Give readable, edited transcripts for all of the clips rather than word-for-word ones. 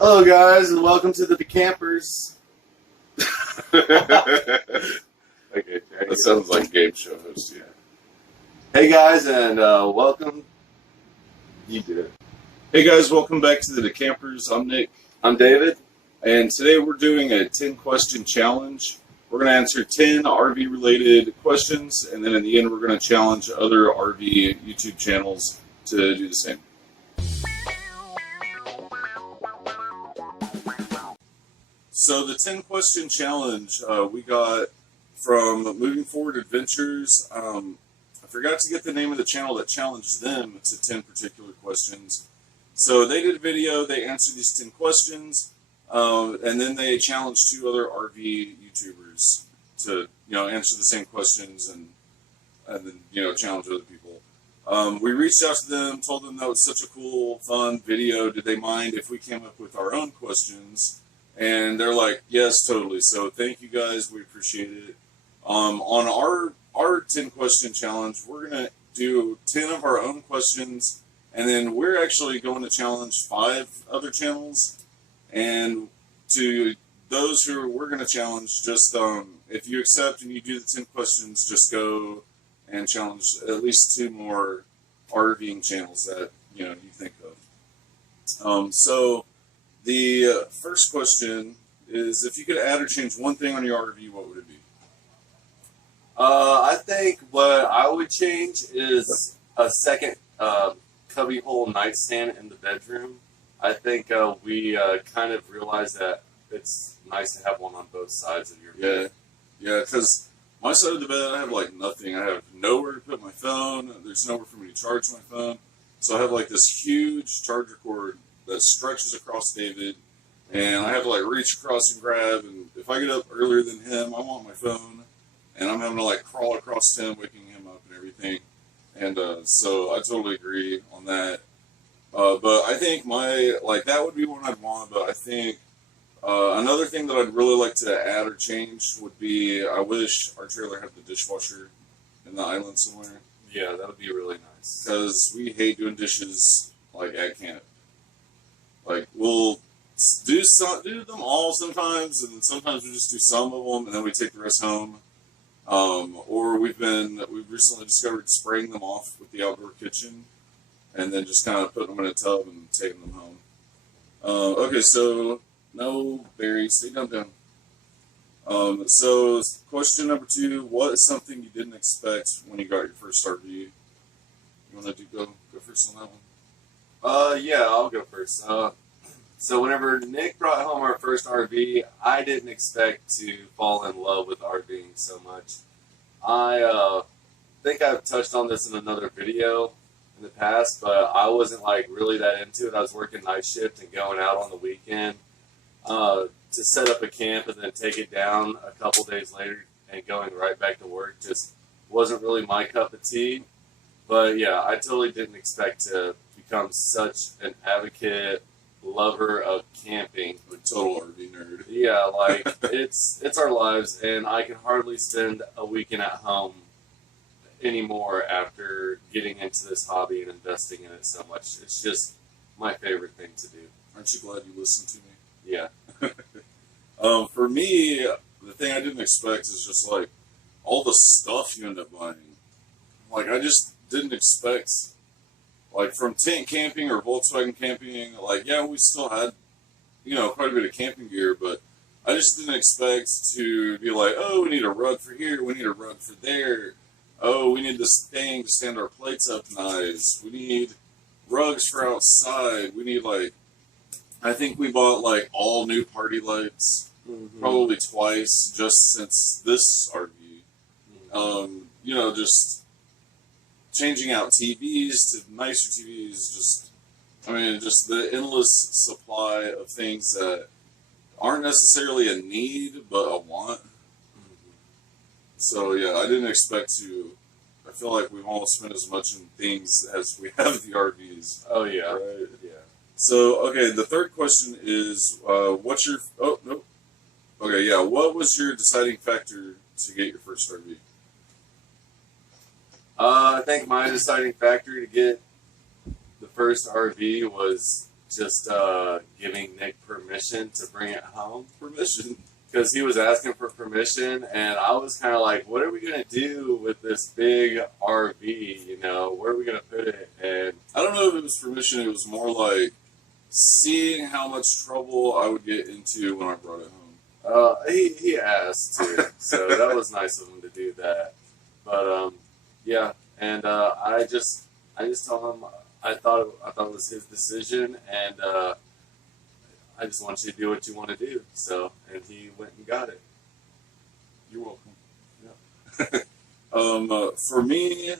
Hello, guys, and welcome to the Decampers. Okay, that sounds like game show host. Yeah. Hey, guys, and welcome. You did it. Hey guys, welcome back to the Decampers. I'm Nick, I'm David. and today we're doing a 10-question challenge. We're going to answer 10 RV-related questions, and then in the end, we're going to challenge other RV YouTube channels to do the same. So the 10-question challenge we got from Moving Forward Adventures. I forgot to get the name of the channel that challenged them to 10 particular questions. So they did a video, they answered these 10 questions, and then they challenged 2 other RV YouTubers to, answer the same questions and then, challenge other people. We reached out to them, told them that was such a cool, fun video. Did they mind if we came up with our own questions? And they're like, yes, totally. So thank you guys. We appreciate it. On our 10-question challenge, we're going to do 10 of our own questions, and then we're actually going to challenge 5 other channels. And to those who we're going to challenge, just if you accept and you do the 10 questions, just go and challenge at least 2 more RVing channels that you think of. So the first question is, if you could add or change one thing on your RV, what would it be? I think what I would change is a second cubbyhole nightstand in the bedroom. I think we kind of realized that it's nice to have one on both sides of your bed. Yeah, because my side of the bed, I have like nothing. I have nowhere to put my phone. There's nowhere for me to charge my phone. So I have like this huge charger cord that stretches across David, and I have to like reach across and grab. And if I get up earlier than him, I want my phone, and I'm having to like crawl across to him, waking him up and everything. And so I totally agree on that. But I think that would be one I'd want. But I think another thing that I'd really like to add or change would be, I wish our trailer had the dishwasher in the island somewhere. Yeah, that would be really nice. Because we hate doing dishes like at camp. Like we'll do them all sometimes, and then sometimes we just do some of them, and then we take the rest home. Or we've recently discovered spraying them off with the outdoor kitchen, and then just kind of putting them in a tub and taking them home. Okay, so no berries, stay down. So question number 2: what is something you didn't expect when you got your first RV? You want to go first on that one? Yeah, I'll go first. So whenever Nick brought home our first RV, I didn't expect to fall in love with RVing so much. I think I've touched on this in another video in the past, but I wasn't like really that into it. I was working night shift and going out on the weekend to set up a camp and then take it down a couple days later and going right back to work just wasn't really my cup of tea. But yeah, I totally didn't expect to become such an advocate, lover of camping. A total RV nerd. Yeah, like it's our lives, and I can hardly spend a weekend at home anymore after getting into this hobby and investing in it so much. It's just my favorite thing to do. Aren't you glad you listened to me? Yeah. For me, the thing I didn't expect is just like all the stuff you end up buying. Like I just didn't expect, like from tent camping or Volkswagen camping, like yeah, we still had, quite a bit of camping gear, but I just didn't expect to be like, oh, we need a rug for here, we need a rug for there, oh, we need this thing to stand our plates up nice, we need rugs for outside, we need I think we bought all new party lights, probably twice just since this RV. Just changing out TVs to nicer TVs, just the endless supply of things that aren't necessarily a need, but a want. So yeah, I didn't expect to. I feel like we've almost spent as much in things as we have the RVs. Oh yeah. Right? Yeah. So, okay, the third question is, what's your... Oh, no. Okay, yeah, what was your deciding factor to get your first RV? I think my deciding factor to get the first RV was just giving Nick permission to bring it home. Permission. Because he was asking for permission, and I was kind of like, what are we going to do with this big RV? You know, where are we going to put it? And I don't know if it was permission. It was more like seeing how much trouble I would get into when I brought it home. he asked too, so that was nice of him to do that. But yeah, and I just told him I thought it was his decision, and I just want you to do what you want to do. So, and he went and got it. You're welcome. Yeah. For me,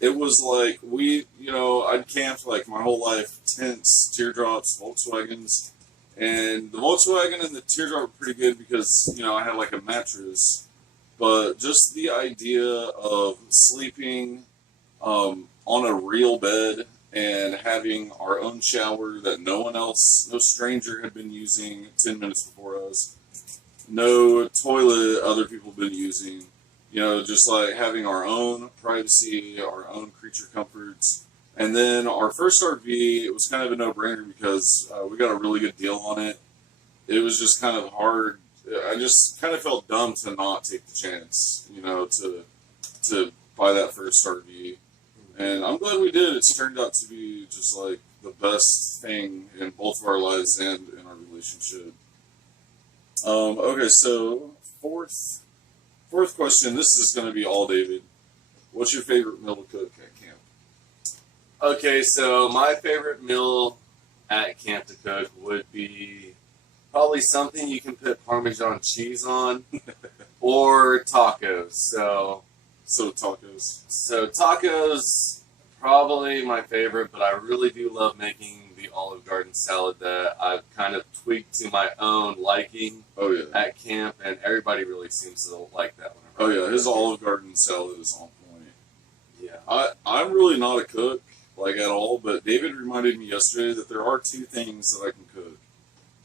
it was like I'd camped like my whole life, tents, teardrops, Volkswagens, and the Volkswagen and the teardrop were pretty good because I had like a mattress, but just the idea of sleeping on a real bed and having our own shower that no stranger had been using 10 minutes before us, no toilet other people had been using, just like having our own privacy, our own creature comforts. And then our first RV, it was kind of a no-brainer because we got a really good deal on it. It was just kind of hard. I just kind of felt dumb to not take the chance, to buy that first RV. And I'm glad we did. It's turned out to be just like the best thing in both of our lives and in our relationship. Okay, so fourth question. This is going to be all David. What's your favorite meal to cook at camp? Okay, so my favorite meal at camp to cook would be probably something you can put Parmesan cheese on, or tacos. So tacos. So tacos, probably my favorite, but I really do love making the Olive Garden salad that I've kind of tweaked to my own liking at camp, and everybody really seems to like that one. His Olive Garden salad is on point. Yeah. I'm really not a cook, like at all, but David reminded me yesterday that there are two things that I can cook.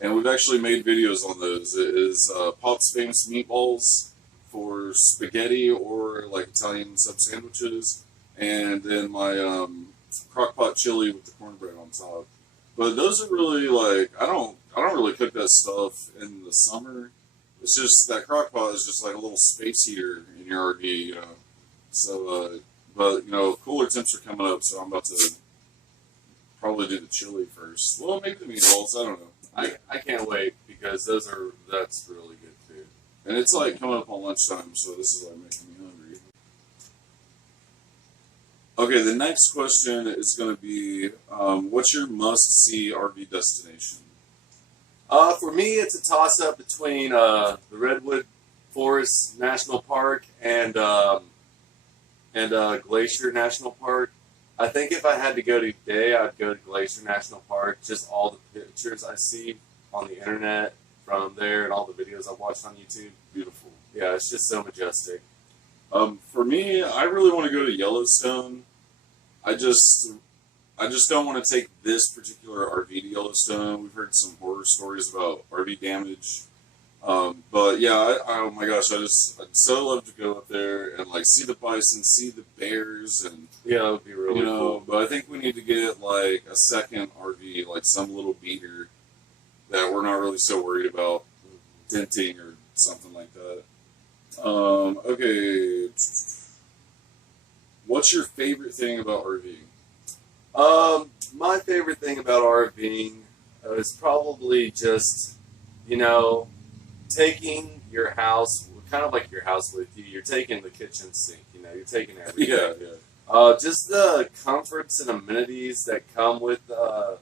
And we've actually made videos on those. It is Pop's Famous Meatballs for spaghetti or like Italian sub sandwiches, and then my crock pot chili with the cornbread on top. But those are really like I don't really cook that stuff in the summer. It's just that crock pot is just like a little space heater in your RV, So, but cooler temps are coming up, so I'm about to probably do the chili first. Well, maybe the meatballs. I don't know. I can't wait because that's really good food. And it's like coming up on lunchtime, so this is like making me hungry. Okay, the next question is going to be, what's your must-see RV destination? For me, it's a toss-up between the Redwood Forest National Park and Glacier National Park. I think if I had to go today, I'd go to Glacier National Park. Just all the pictures I see on the internet from there and all the videos I've watched on YouTube. Beautiful. Yeah, it's just so majestic. For me, I really want to go to Yellowstone. I just don't want to take this particular RV to Yellowstone. We've heard some horror stories about RV damage. But yeah, oh my gosh, I'd so love to go up there and like see the bison, see the bears, and yeah, that would be really cool. But I think we need to get like a second RV, like some little beater that we're not really so worried about denting or something like that. Okay, what's your favorite thing about RVing? My favorite thing about RVing is probably just, taking your house, kind of like your house with you. You're taking the kitchen sink, you're taking everything. Yeah. Just the comforts and amenities that come with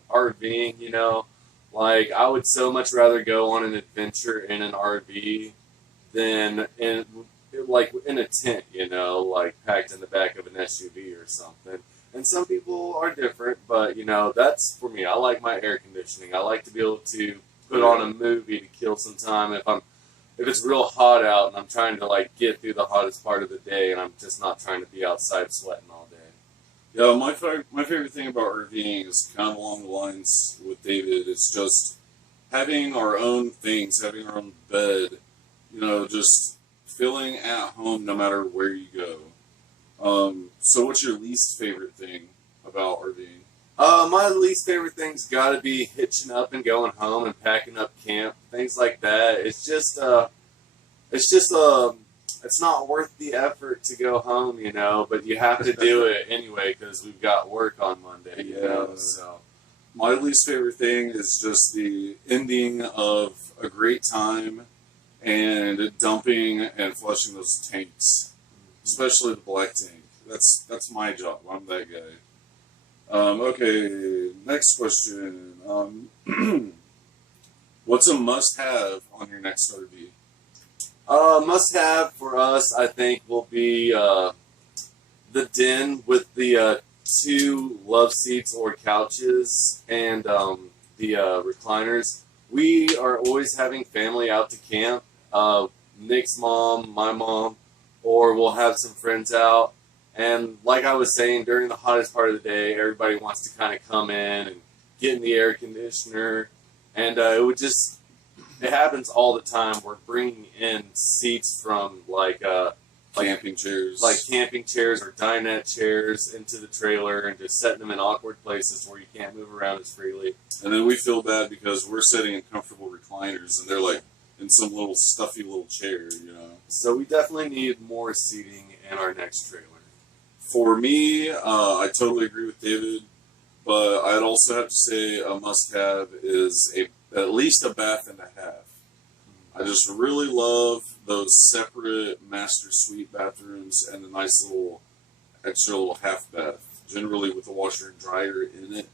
RVing, like I would so much rather go on an adventure in an RV than in a tent, like packed in the back of an SUV or something. And some people are different, but that's for me. I like my air conditioning. I like to be able to put on a movie to kill some time if it's real hot out and I'm trying to like get through the hottest part of the day and I'm just not trying to be outside sweating all day. Yeah, my favorite thing about RVing is kind of along the lines with David. It's just having our own things, having our own bed, just feeling at home no matter where you go. So what's your least favorite thing about RVing? My least favorite thing's got to be hitching up and going home and packing up camp, things like that. It's just it's not worth the effort to go home, you know. But you have to do it anyway because we've got work on Monday, you know. So My least favorite thing is just the ending of a great time and dumping and flushing those tanks, especially the black tank. That's my job. I'm that guy. Okay, next question. What's a must-have on your next RV? must have for us, I think, will be the den with the two love seats or couches and the recliners. We are always having family out to camp. Nick's mom, my mom, or we'll have some friends out. And like I was saying, during the hottest part of the day, everybody wants to kind of come in and get in the air conditioner. And it happens all the time. We're bringing in seats from Camping chairs. like camping chairs or dinette chairs into the trailer and just setting them in awkward places where you can't move around as freely. And then we feel bad because we're sitting in comfortable recliners and they're like in some little stuffy little chair, you know. So we definitely need more seating in our next trailer. For me, I totally agree with David, but I'd also have to say a must-have is at least a bath and a half. I just really love those separate master suite bathrooms and the nice little extra little half bath, generally with a washer and dryer in it.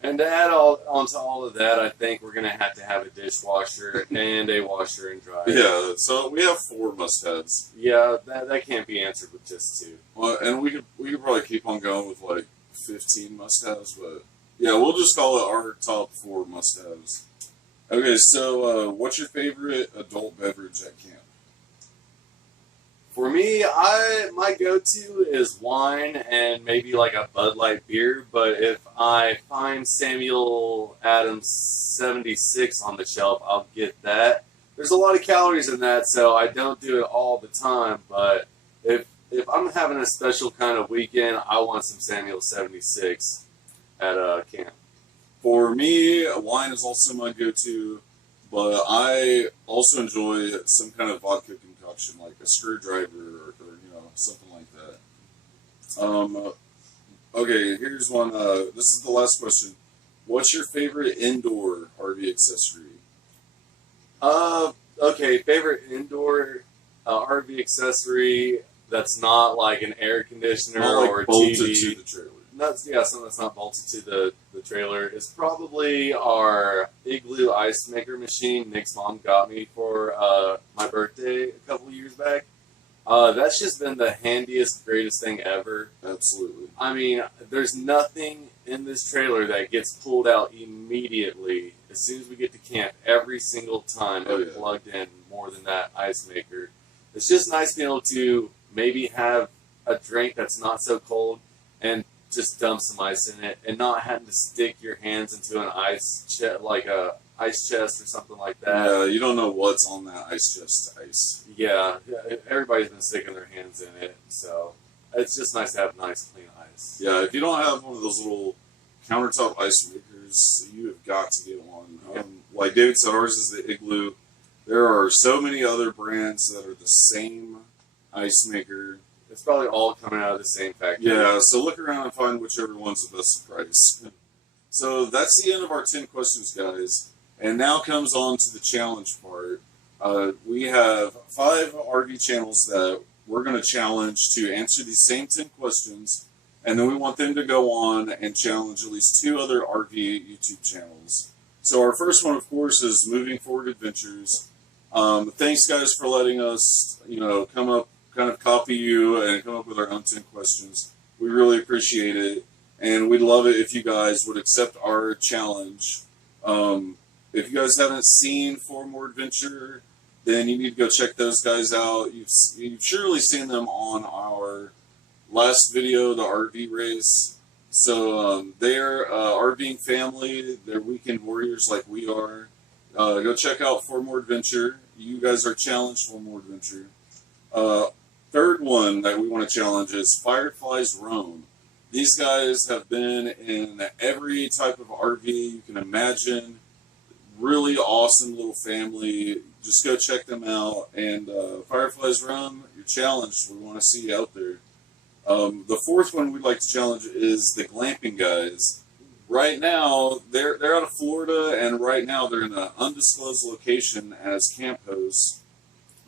And to add onto all of that, I think we're going to have a dishwasher and a washer and dryer. Yeah, so we have 4 must-haves. Yeah, that can't be answered with just 2. Well, and we could probably keep on going with like 15 must-haves, but yeah, we'll just call it our top 4 must-haves. Okay, so what's your favorite adult beverage at camp? For me, my go-to is wine and maybe like a Bud Light beer. But if I find Samuel Adams 76 on the shelf, I'll get that. There's a lot of calories in that, so I don't do it all the time. But if I'm having a special kind of weekend, I want some Samuel 76 at camp. For me, wine is also my go-to, but I also enjoy some kind of vodka concoction, like a screwdriver or something like that. Okay, here's one. This is the last question. What's your favorite indoor RV accessory? Okay, favorite indoor RV accessory that's not like an air conditioner Not like or a bolted TV. to the trailer. Something that's not bolted to the trailer is probably our Igloo ice maker machine Nick's mom got me for my birthday a couple years back. That's just been the handiest, greatest thing ever. Absolutely. I mean, there's nothing in this trailer that gets pulled out immediately as soon as we get to camp. Every single time it's plugged in more than that ice maker. It's just nice being able to maybe have a drink that's not so cold and just dump some ice in it and not having to stick your hands into an ice chest or something like that. Yeah, you don't know what's on that ice chest ice. Yeah, everybody's been sticking their hands in it, so it's just nice to have nice, clean ice. Yeah, if you don't have one of those little countertop ice makers, you have got to get one. Like David said, ours is the Igloo. There are so many other brands that are the same ice maker. It's probably all coming out of the same factory. Yeah, so look around and find whichever one's the best price. So that's the end of our 10 questions, guys. And now comes on to the challenge part. We have 5 RV channels that we're going to challenge to answer these same 10 questions. And then we want them to go on and challenge at least 2 other RV YouTube channels. So our first one, of course, is Moving Forward Adventures. Thanks, guys, for letting us, come up, kind of copy you and come up with our own 10 questions. We really appreciate it. And we'd love it if you guys would accept our challenge. If you guys haven't seen For More Adventure, then you need to go check those guys out. You've surely seen them on our last video, the RV race. So they're RVing family. They're weekend warriors like we are. Go check out For More Adventure. You guys are challenged for more adventure. Third one that we want to challenge is Fireflies Roam. These guys have been in every type of RV you can imagine. Really awesome little family. Just go check them out. And Fireflies Roam, you're challenged. We want to see you out there. The fourth one we'd like to challenge is the Glamping Guys. Right now, they're out of Florida, and right now they're in an undisclosed location as camp hosts.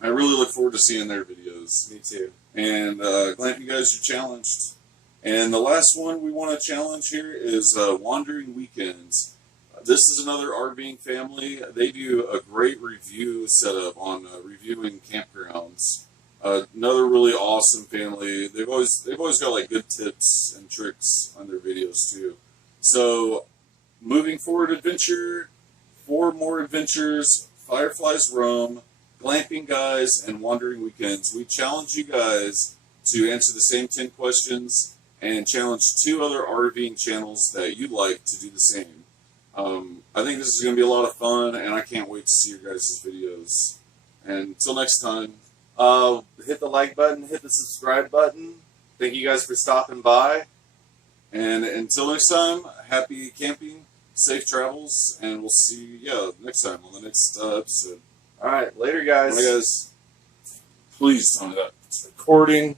I really look forward to seeing their videos. Me too. And Glamping Guys, you're challenged. And the last one we want to challenge here is Wandering Weekends. This is another RVing family. They do a great review setup on reviewing campgrounds. Another really awesome family. They've always got like good tips and tricks on their videos too. So, Moving Forward Adventure, 4 more adventures, Fireflies Roam, Glamping Guys, and Wandering Weekends. We challenge you guys to answer the same 10 questions and challenge 2 other RVing channels that you'd like to do the same. I think this is going to be a lot of fun, and I can't wait to see your guys' videos. And until next time, hit the like button, hit the subscribe button. Thank you guys for stopping by. and until next time, happy camping, safe travels, and we'll see you next time on the next episode. All right, later, guys. Bye, guys. Please tell me that it's recording.